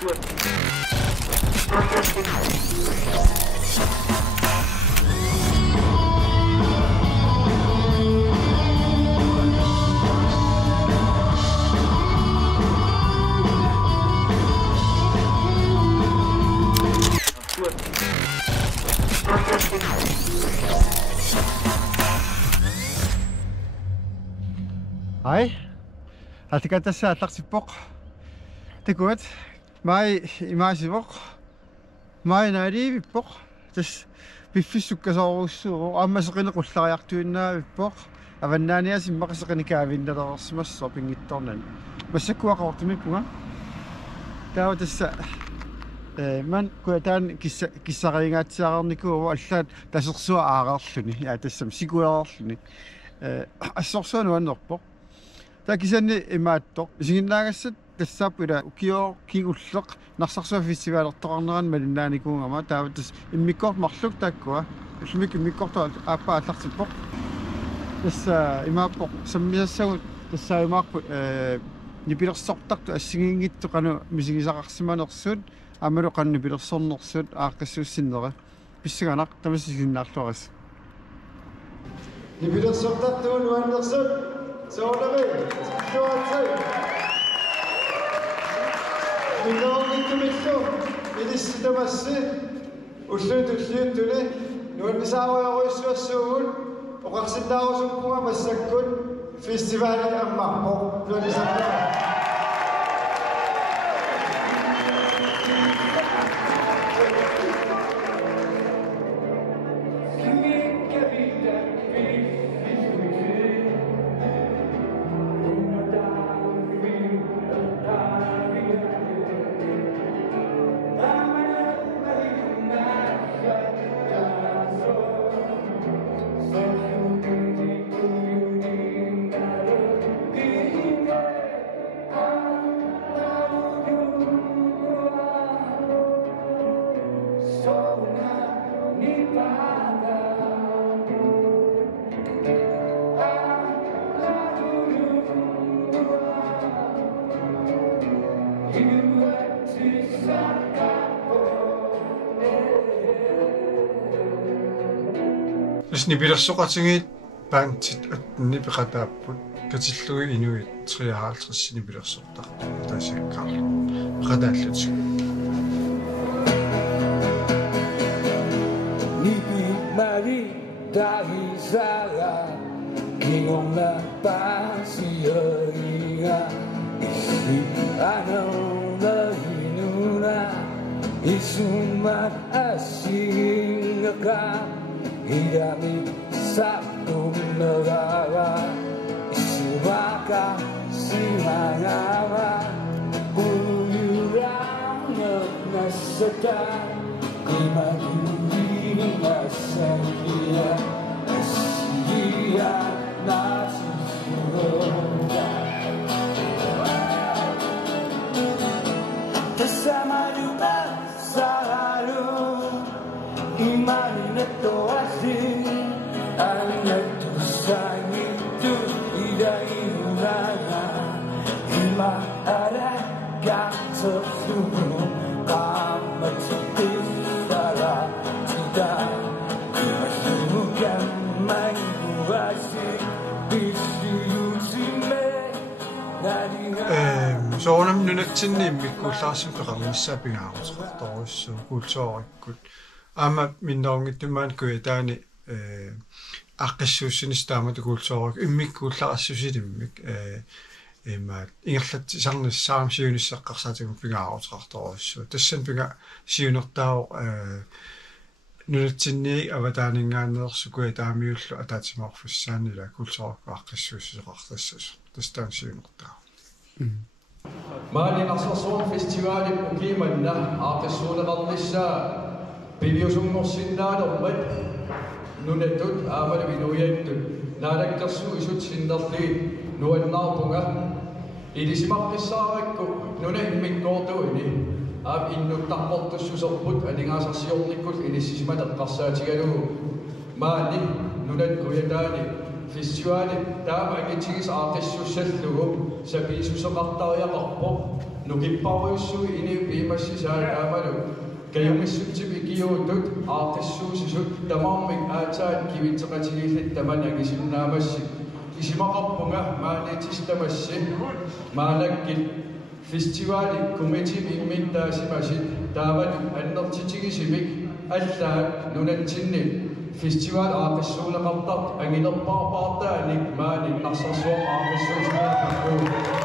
Hej. Aallakaatitassiani aallaqqsippoq. Tikuat. Mai imaasivok. Mai naaliivippoq. Tas piffissukkasoorussuuruq ammaseqinequllariartuinnaavippoq. Avannaanias immaqaseqinikaavinnalerersmassor pingittornan. Massakkuaqortumippunga. Taawa tassa man kuataan kissariingaatsiaqarnikuuva allaat tasersua aareerluni. Yaa tassam sikuererluni. Assorsuanu annerpoq. Takisanni imaattoq. Isinginnaaгассат тассааппула укиоо кигуллеқ Narsarsuaq Festivalertoqarnerani malinnaanikuungama тааватас иммиккорт марлук тааккуа уллумик иммиккортуа ааппа аллартиппоқ тасса имааппоқ саммисассагут тассаимаарпут нипилерсортарту ассигингитту қану мисигисақарсиманерсуут амалу қанни пилерсорнерсуут Aaqqissuisinнера писсаганақ тамассигиннаарлуарис нипилерсортартуун уаннерсуут соолами туатсай Minnaarnikkumillu ministitamassi ulluutulliuttuni nuannisaaruaruissuassuugun oqarsinnaarusumppunga massakkut festivali ammarpo nuannisartuma Nipilersoqatingiit paantit atni peqataaput katillugi inuit 53 nipilersortartu taasakkaarlu peqataallutik nipi mari tahisara kingonna pasiaria isi anona inuna isumat asingaka Hidami sabtu negara Isubaka simangama Kuyurang nagnasaga Kumaduri nasalia Asiya nasisuroga Bersama juga selalu Imani neto asing Anak tu sangitu Idai ulana Ima ada Gak tersubung Kamat setis Salah tidak Kemudian Mengurasi Bisiusime Soonam nunatsinni immikkuullaarsim peqarnissaapingaaruteqartorussuu kuulsoorikkut Ama minnaungittumaan kuitaani Aaqqissuisinnis taamatu kuulsoorik immikkuullaarassusilimmik имаат ингерлат сарнissaaram siunissaqqarsaatigun pingaaruteqartorussuu tassan pinga siunertaao nunatsinniig avataaninngaanneersuku taamiullu ataatimaorfussaanila kuulsoorik Aaqqissuiseqartassas tastaan siunertaa Narsarsuaq Festivalimi ukiimanna Aaqqissuuleqarnissaa piviusungorsinnaalermat nunatut aamalu inuiattut naalakkersuisut sinnerliit nuannaarpunga ilisimaqqissaarakku nuna immikkoortuini aap innuttarportussuserput alingaasarsiornikkut ilissimateqqarsaatigalugu maani nunat uyataani festivali taama angitiigis Aaqqissussallugu sapiisuseqartariaqarpoq nukipparuissui iniupiimassisaat aamalu KIIUMUXMEDIX ikiuutut Aaqqissuisut tamammik aataat kivitseqatigillit taman agisinnaamassik isimaqarpunga maaniitistamassi maalakkit festivali committee immittaasimasit taavat annertitigisimik allaat nunatsinni festival Aaqqissuuneqartart angilerparpaartaanik maanik Narsarsuaq Aaqqissuisut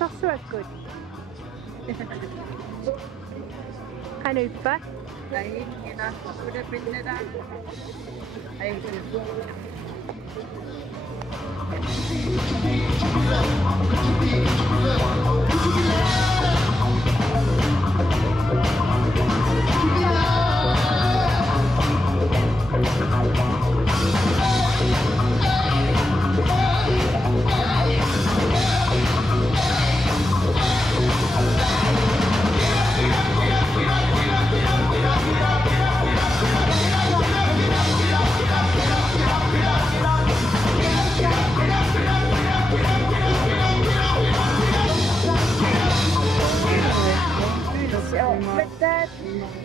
Narsarsuaqkut. Qanuppa? Ai, inaassuuda pinnedaan. Ai.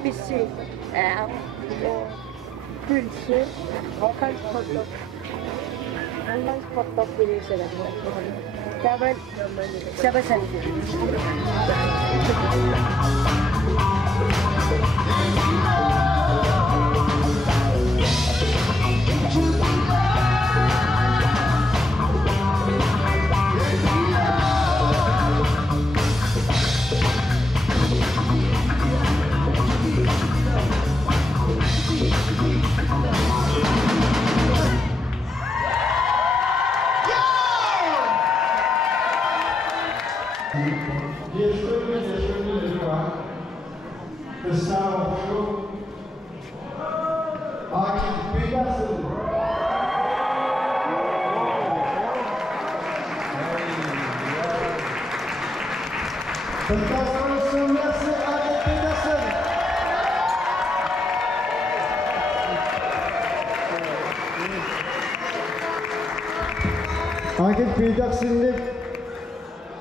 Bissi och pulser och halspotter. Halspotter poliser det. Sabah Aaqqissuisut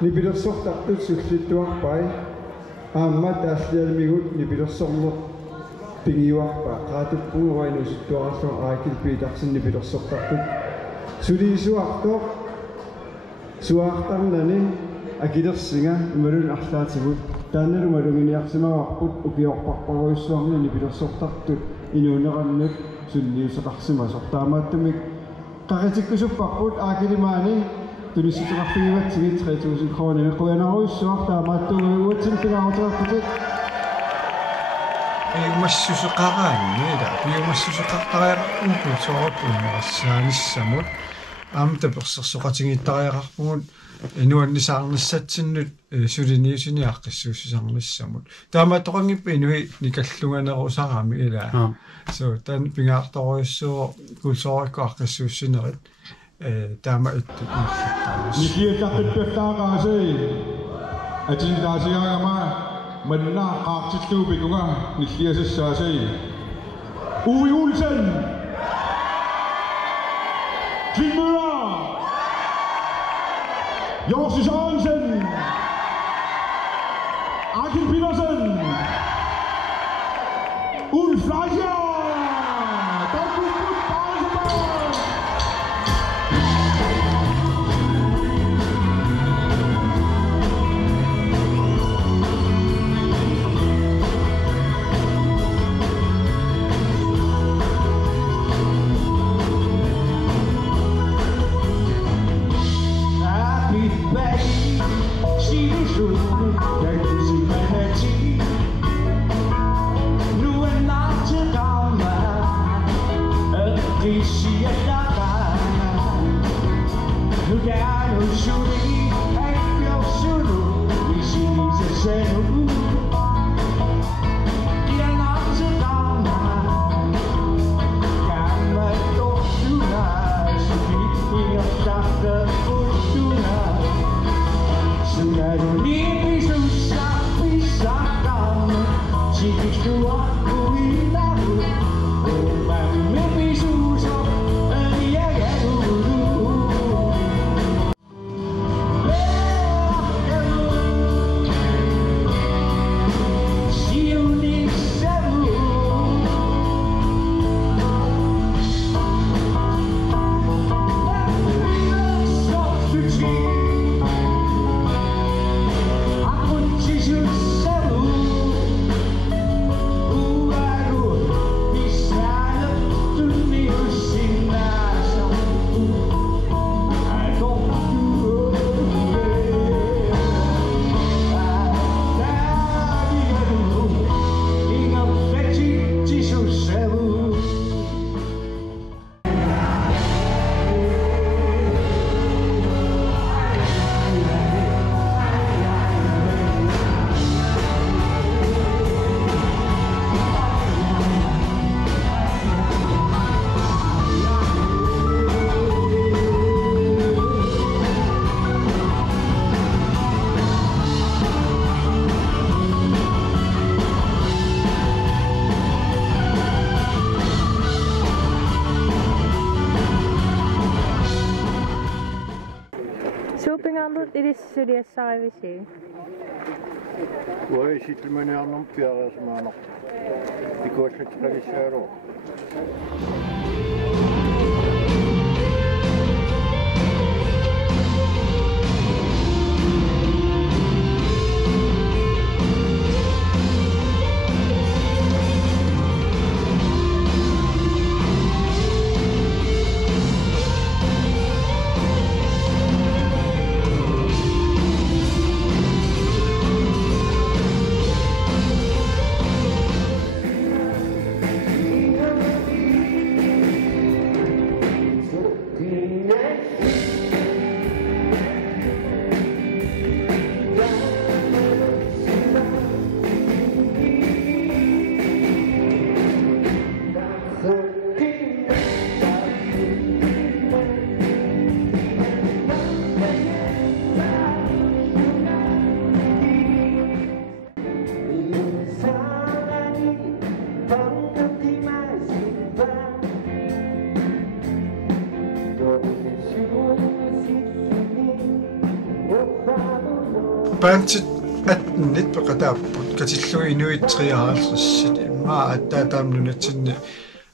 nipilersortartut sullittuarpai aammat aallialmigut nipilersorneq pingiuarpa qaatuppuuruinusuttuarallua Aaqqissuisut nipilersortartut suliisuartoq suaartarnani akilersinga imalun arlaatigut taannalu malunginiarsimavarput ukiorparparuissuarni nipilersortartut inuunerannut sulliuseqarsimasoq taamaattumik qaqitikkusupparput aakilimaani tunissuteqarfigivatsigit 3000 kroner quyanarussuaq taamaattuguuatsin pingaruteqarputit massuseqaraanni ila piumassuseqartariaqarpungu soorpunnerassaanисsamут аамта персерсоқатингиттариақарпугут инуаннисаарнссатсиннут сулиниусини Aaqqissuisut таамааттоқангиппа инуи никаллунганерусарами ила so тан пингаарторуйссоо кулсоорикку Aaqqissuissinерит таама итту никиатаққиппертаагааси атиндаасигаама маннааққаартиллуупикунга ниллиасассааси Uwe Olsen Klingmøller Jorsi Sørensen Arkin Petersen Ulf Fleischer Suliarisaraat. Voi sitten menee annon piareersaatiniik. Ikuiset relisseero. Pansit atnit peqataaput katillugi inuit 53 maa attaatam nunatsinni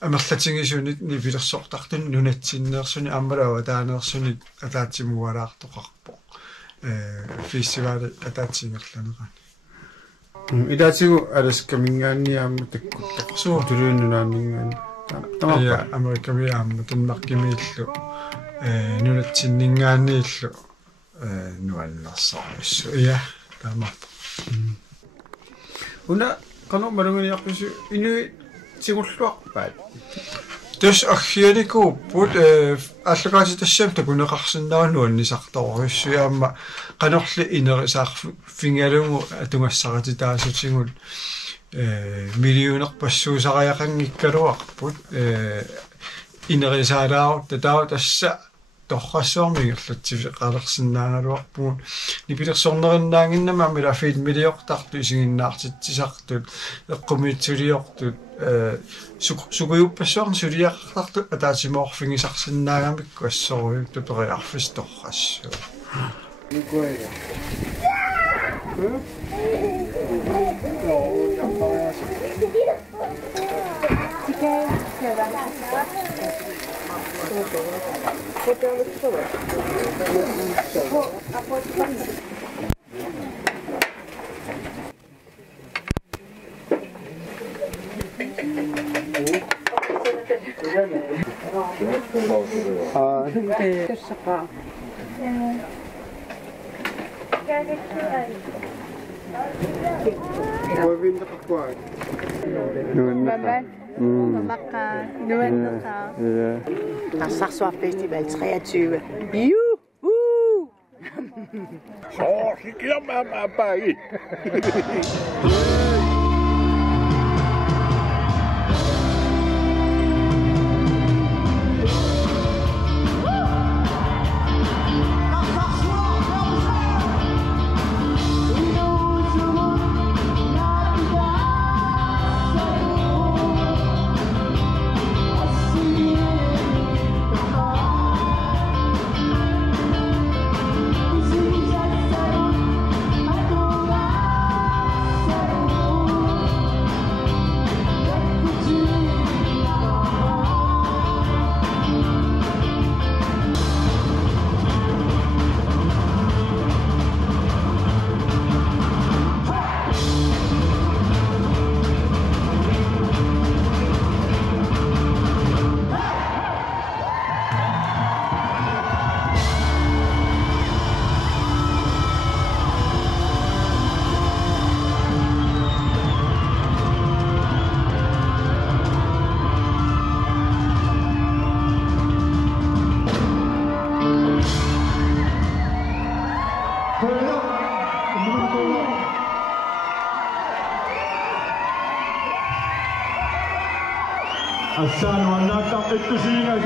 amerlatingisunit nipilersortartun nunatsinneersuni ammalawa taaneersuni ataatsimualaartoqarpo festivali ataatsingerlanerani idaatigu alaskamingaanniaamma takkuttaqsuu tuluunnunaanningaani tamappa amerikamiaamma tunnaqqimiillu nunatsinningaanniillu nuannarsarussu ja tamappa una qanoruna inui sigulluarpaat tus aggianikuupput Aallakaatitassiam takuneqarsinnarunuan nisartoruissuyaamma qanorli inerisaarfingalungu atungassarati miljonerpassuusariaqanngikkaluarput inerisaalaarut tataut assa torrassuarmigerlatsiqalersinnaangaluarpugun nipilersornerinnaanginnama milafiit miliortartu isinginnaartitsisartut eqqumiitsuliortut sukuyuppassuarn suliaqartartu ataatimoorfingisarsinnaagamikku assoruyuk tuperiarfis torrassu Makka, Nunaata. Narsarsuaq Festivalertoqarnerani. Juhu! Så sikkert mamma bag. Asaan Nunaata Aaqqissuisut.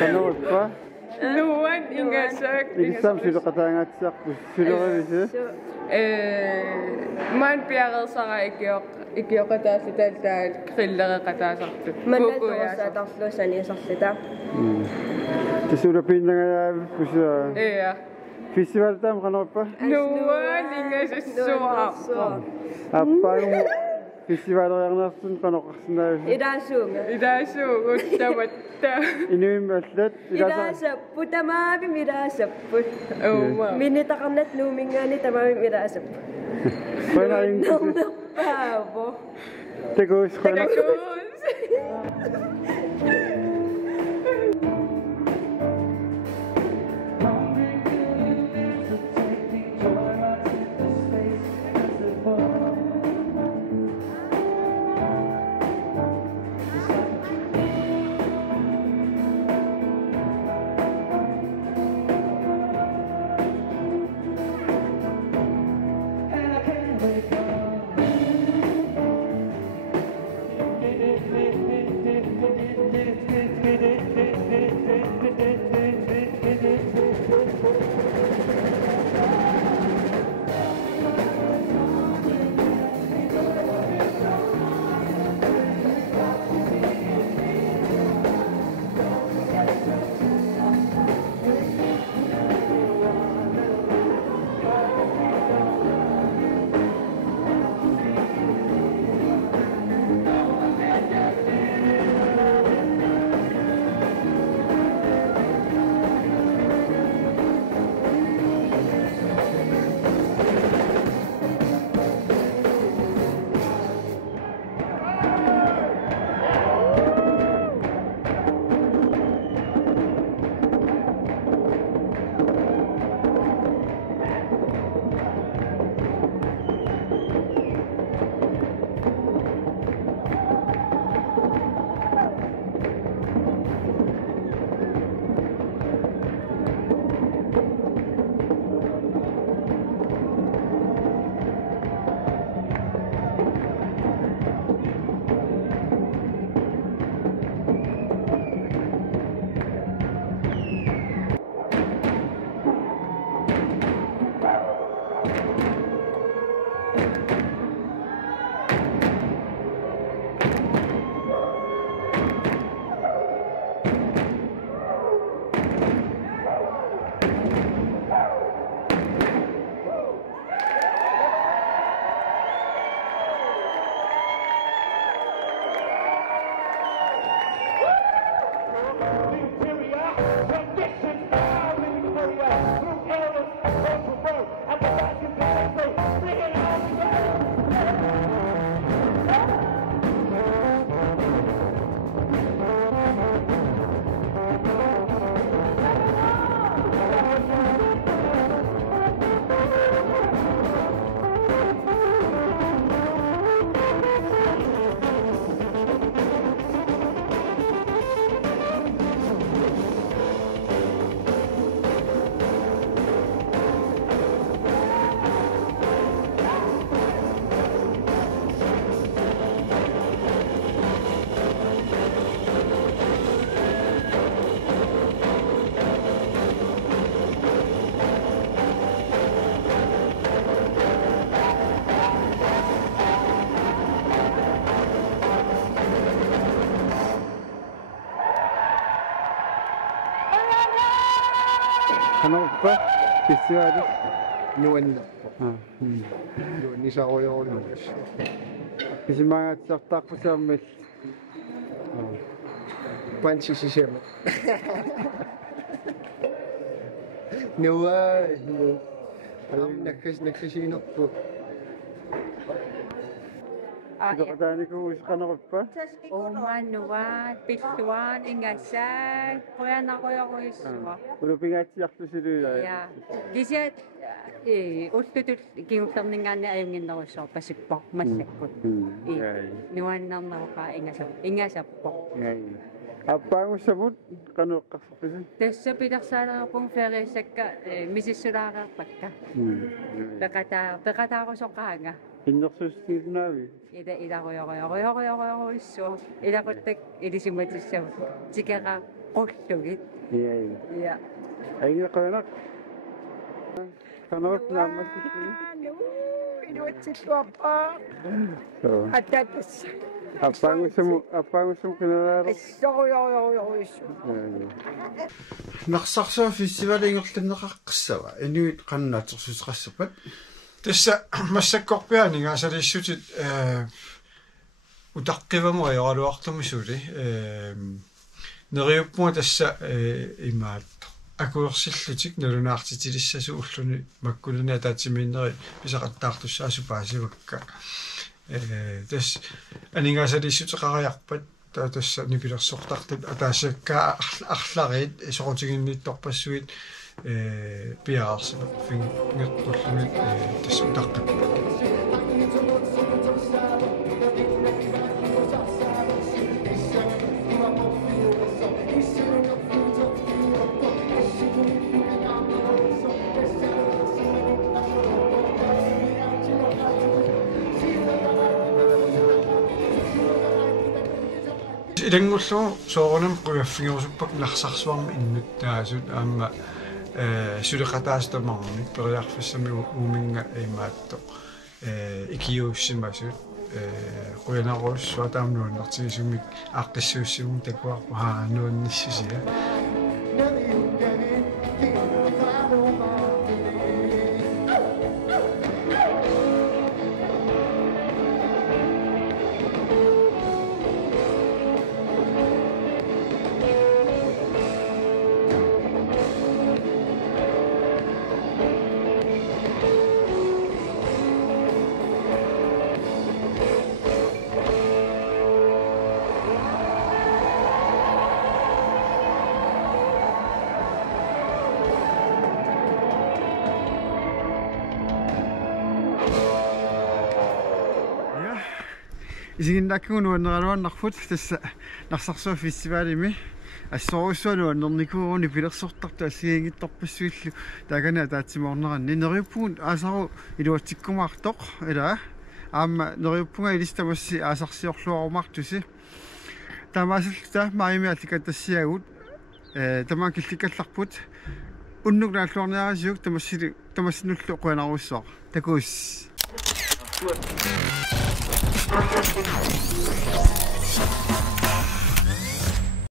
Qanoruna. Nuan ingasak. Iksam suliqataangaatsaaq suliarisaraat. Man piareersarat ikioqataasitaltaat qillereqataasartut. Mannaattoqassaatarluusaniisarlita. Tisulapinnagayaavit pusa. Iya. Festivaltaam qanorpa. Nuan ingassuaq. Appaagumu Festivaleriarnersun qanorqarsinaavi. Idaasuugut tamatta. Inuimmallat Idaasappu tamaavi midaasapput. Uma. Minitaqarnat nuumingaani tamaavi midaasappu. Qanain Paavo. tegoos qana. qanorpa festivaali Nunaata. Nisaroyorunus. Kisimaagatsartaaqpusaammal. Pansisisema. Nakkasiinerpu. Susoqartarniku qanorpa. Umanuan, pituan, ingasay, qoyanaqoyaquissua. Ulupingaatiarlusiluila. Ja. Disiat ullutut kiullerningaanni ajunginnerussor pasippoq mallakkut. Nuannarneruqa ingasappoq. Appaangussamut qanuqqarsorpisu. Tässä pidersaaleruqung feriissakka misissulaaqerpakka. Peqataarusoqaanga. Innersustiinaavi. Ilaruyoruissua. Ilaquttak ilisimatissavut. Tikera qullugit. Ja. Aingeqanak. Qanorp naammassini. Inuatsilluappa. Attatas. Appaangussamu qinalaaro. Issoruyoruissu. Narsarsuaq Festivalertoqarnerani inuit qannaatersusqassappat tassa massakkorpiaaniik asalissutit utaqqivamua yoraluartumusuli neriuppunga tassa imaat akuersillutik nalunaartitilissassu ulluni makkuluni ataatimiinneri pisaqattaartussaasu paasivakka tass aningaasalissuteqariarpat tassa nipilersortartut ataasakkaa арлариит исоqutiginniittorpassuit piareersaatiniik tassa utaqqip Ilangullu soorunam quyaffingurusuppak narsarsuarmi innutnaasut aamma suliqataastamaarni periarfassami uuminga imaattoq ikiuussimasut quyanarussuа taamnuannartigisumik aaqqissuissugun takuarpu haanuannissisia Isiginnaakkunuanneraluannarfut tassa Narsarsuaq Festivalimi ассоруссуалуаннерникууруни пилерсортарту ассигингитторпассуиллу таакана таатсимоорнеранни нериуппугун аасару илуатсиккумаартоқ илаа аама нериуппунга илистамасси аасарсиорлуарумартуси тамаасалта маимиалликатассиагут тамаа килликкалларпут уннуглааллуарниарасиук тамассинуллу қуанаруссуақ такуус